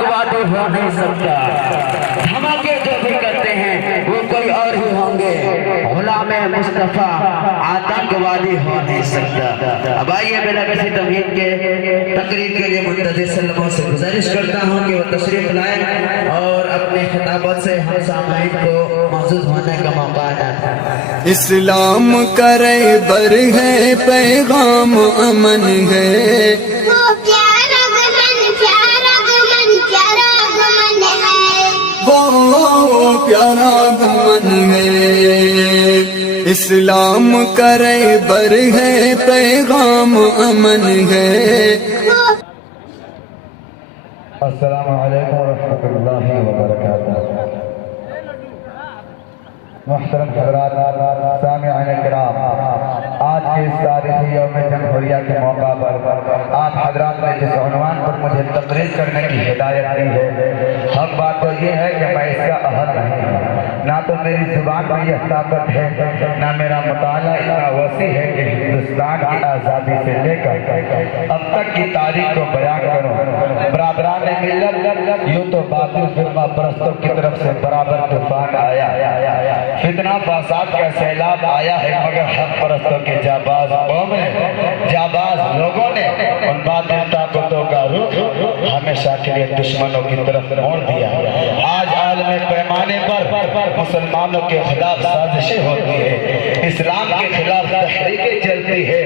وعدے ہو نہیں سکتا، دھماکے جو بھی کرتے ہیں وہ کوئی اور ہی ہوں گے، غلام مصطفیٰ آتنکوادی ہو نہیں سکتا۔ اب آئیے بلا کسی تمہید کے تقریر کے لیے منتظر سلموں سے گزارش کرتا ہوں کہ وہ تشریف لائیں اور اپنے خطابت سے ہم سامعین کو محظوظ ہونے کا موقع دیں۔ اسلام کرے بر ہے پیغام امن ہے، وہ پیارا گمن ہے، اسلام کرے بر ہے پیغام امن ہے۔ السلام علیکم ورحمۃ اللہ وبرکاتہ۔ محترم حضرات، سامعین کرام، آج کے اس تاریخی یوم جمہوریہ کے موقع پر آپ حضرات نے جس عنوان پر مجھے تقریر کرنے کی ہدایت دی ہے، حق بات تو یہ ہے کہ میں اس کا اہل نہیں ہوں، نہ تو میری زبان میں یہ طاقت ہے، نہ میرا مطالعہ اتنا وسیع ہے کہ ہندوستان کی آزادی سے لے کر اب تک کی تاریخ کو بیان کروں۔ برادران ملت، یوں تو باطل فرقہ پرستوں کی طرف سے برابر طوفان آیا، فتنہ فساد کا سیلاب آیا ہے، مگر حق پرستوں کے جاباز قوم نے، جاباز لوگوں نے ان باطل طاقتوں کا رخ ہمیشہ کے لیے دشمنوں کی طرف موڑ دیا۔ آج عالمی پیمانے پر مسلمانوں کے خلاف سازشیں ہوتی ہے، اسلام کے خلاف تحریکیں چلتی ہے،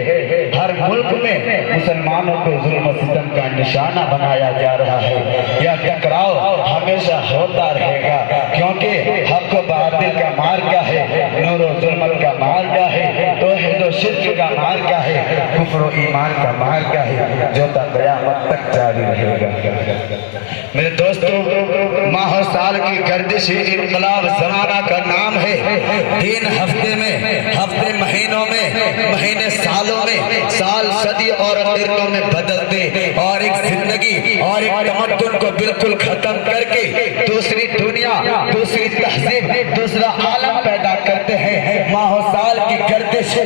ہر ملک میں مسلمانوں کو ظلم و ستم کا نشانہ بنایا جا رہا ہے۔ یہ ٹکراؤ ہمیشہ ہوتا رہے گا، کیونکہ حق و باطل کا مارکا ہے، نور و ظلمت کا مارکا ہے، توحید و شرک کا مارکا ہے، کفر و ایمان کا مارکا ہے، جو تا قیامت تک جاری رہے گا۔ میرے دوستو، ماہ و سال کی گردش انقلاب زمانہ کا نام ہے، دن ہفتے میں، ہفتے مہینوں میں، مہینے سالوں میں، سال صدی اور قرنوں میں بدلتے اور ایک زندگی اور ایک تمدن کو بالکل ختم کر کے دوسری دنیا، دوسری تہذیب، دوسرا عالم پیدا کرتے ہیں۔ ماہ و سال کی گردش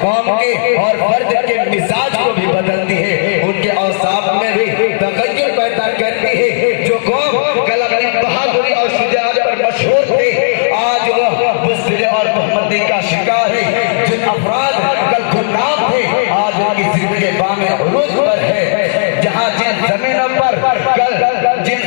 قوم کے اور فرد کے مزاج کو بھی بدلتی ہے، ان کے اوصاف میں بھی تغیر پیدا کرتی ہے۔ جو قوم کل اپنی بہادری اور شجاعت پر مشہور تھے، آج وہ بزدلی اور بہمتی کا شکار ہے۔ جن افراد کل گمنام تھے، آج ان کی زندگی بام عروج پر ہے۔ جہاں جن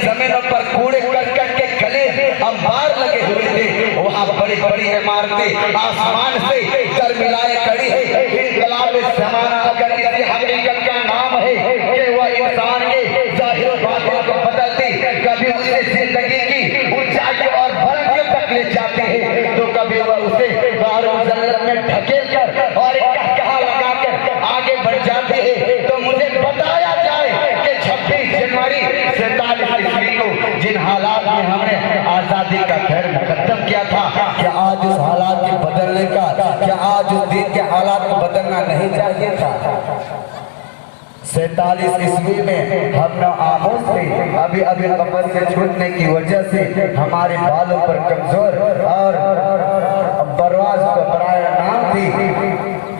زمینوں پر کوڑے کرکٹ کے گلے انبار لگے ہوئے تھے، وہاں بڑی بڑی عمارتیں آسمان سے سر ملائے کھڑی ہے۔ انقلاب زمانہ اگر اسی حقیقت کا نام ہے کہ وہ انسان کے ظاہر و باطن کو بدلتی، کبھی اسے زندگی کی اونچائی اور بلندیوں تک لے جاتے ہیں، تو کبھی وہ اسے غار و ذلت میں ڈھکیل کر اور ایک کہا لگا کر آگے بڑھ جاتے ہیں۔ تو مجھے بتایا جائے کہ 26 جنوری 47 عیسوی کو جن حالات میں ہم نے آزادی کا خیر مقدم کیا تھا، کیا آج اس حالات کے بدلنے کا، کیا آج اس دین کے حالات کو بدلنا نہیں چاہیے تھا؟ 47 عیسوی میں ہم نو آموز تھے، ابھی قبر سے چھوٹنے کی وجہ سے ہمارے بالوں پر کمزور اور برواز کو برائے نام تھی۔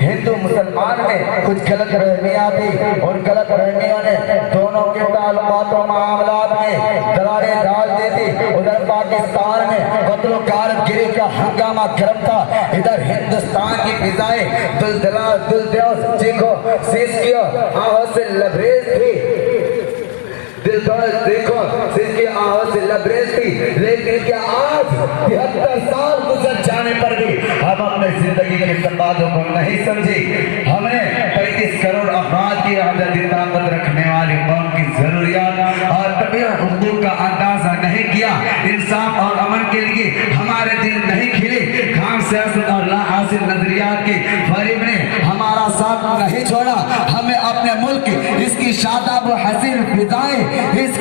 ہندو مسلمان میں کچھ غلط رہنیاں تھی، اور غلط رہنیوں نے دونوں کے تعلقات و معاملات میں دراریں ڈال دی تھی۔ ادھر پاکستان میں قتل و غارت گری کا ہنگامہ گرم تھا، ادھر ہندوستان کی فضائیں دلدوز چیخو سیسکیو آہوں سے لبریز تھی، دلدوز دیکھو سن کی آہوں سے لبریز تھی۔ لیکن کیا آج 73 سال گزر جانے پر بھی ہم اپنے زندگی کے تقاضوں کو نہیں سمجھی؟ ہم نے 35 کروڑ افراد کی عددی طاقت رکھنے والی قوم کی ضروریات اور طبیعی حقوق کا اندازہ نہیں کیا، انصاف اور امن کے لیے ہمارے دل نہیں کھلے، خام سیاست اور لا حاصل نظریات کے فریب نے ہمارا ساتھ نہیں چھوڑا۔ ہمیں اپنے ملک، اس کی شاداب و حسین فضائیں، اس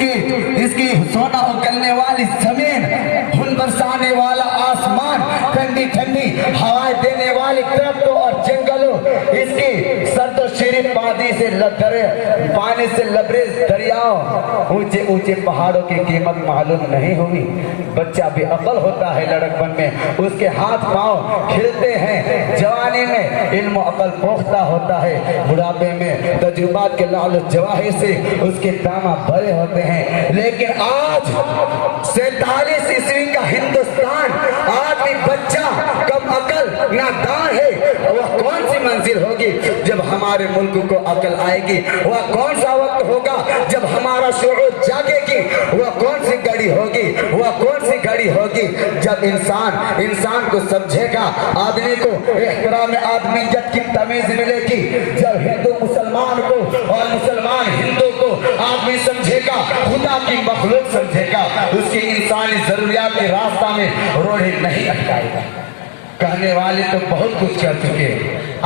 کی سونا اگلنے والی زمین، خون برسانے والا آسمان، ٹھنڈی ٹھنڈی ہوائیں دینے والی درختوں اور جنگلوں، اس کی سرد و شیریں پانی سے لبریز دریاؤں، اونچے اونچے پہاڑوں کی قیمت معلوم نہیں ہوئی. بچہ بے عقل ہوتا ہے لڑکپن میں, اس کے ہاتھ پاؤں کھلتے ہیں, جوانی میں علم و عقل پختہ ہوتا ہے, بڑھاپے میں تجربات کے لعل و جواہر سے اس کے دامہ بھرے ہوتے ہیں. لیکن آج 47 عیسوی کا ہندوستان آدمی بچہ کم عقل نادان ہے. وہ کون سی منزل ہوگی جب ہمارے ملک کو عقل آئے گی؟ وہ کون سا وقت ہوگا جب ہمارا شعور جاگے گی؟ وہ کون سی گھڑی ہوگی؟ وہ کون سی گھڑی ہوگی جب انسان کو سمجھے گا, آدمی کو احترام آدمیت کی تمیز ملے گی, جب ہندو مسلمان کو اور مسلمان ہندو کو آدمی سمجھے گا, خدا کی مخلوق سمجھے گا, اس کی انسانی ضروریات کے راستہ میں روڑے نہیں اٹکائے گا. کہنے والے تو بہت کچھ کر چکے,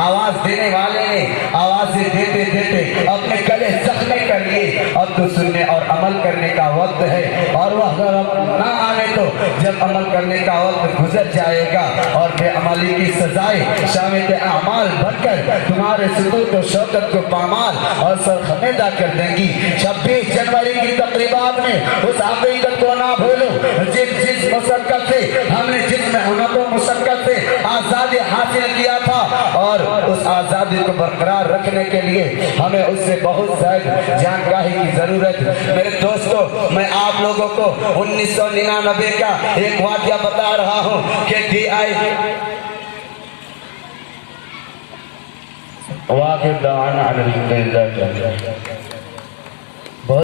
آواز دینے والے نے آوازیں دیتے دیتے اپنے گلے زخمی کر لیے. اب تو سننے اور عمل کرنے کا وقت ہے, اور وہ اگر نہ آنے تو جب عمل کرنے کا وقت گزر جائے گا اور بے عملی کی سزائیں شامت اعمال بن کر تمہارے سکوت و شوکت کو پامال اور سرخمیدہ کر دیں گی. 26 جنوری کی تقریبات میں اس حقیقت کو نہ بھولو جس مشقت سے ہم نے جس محنت و مشقت سے آزادی حاصل کیا تھا, اور اس آزادی کو برقرار رکھنے کے لیے ہمیں اس سے بہت زیادہ جانکاری کی ضرورت. میرے دوستو, میں آپ لوگوں کو 1999 کا ایک واقعہ بتا رہا ہوں کہ واقع دعانا علی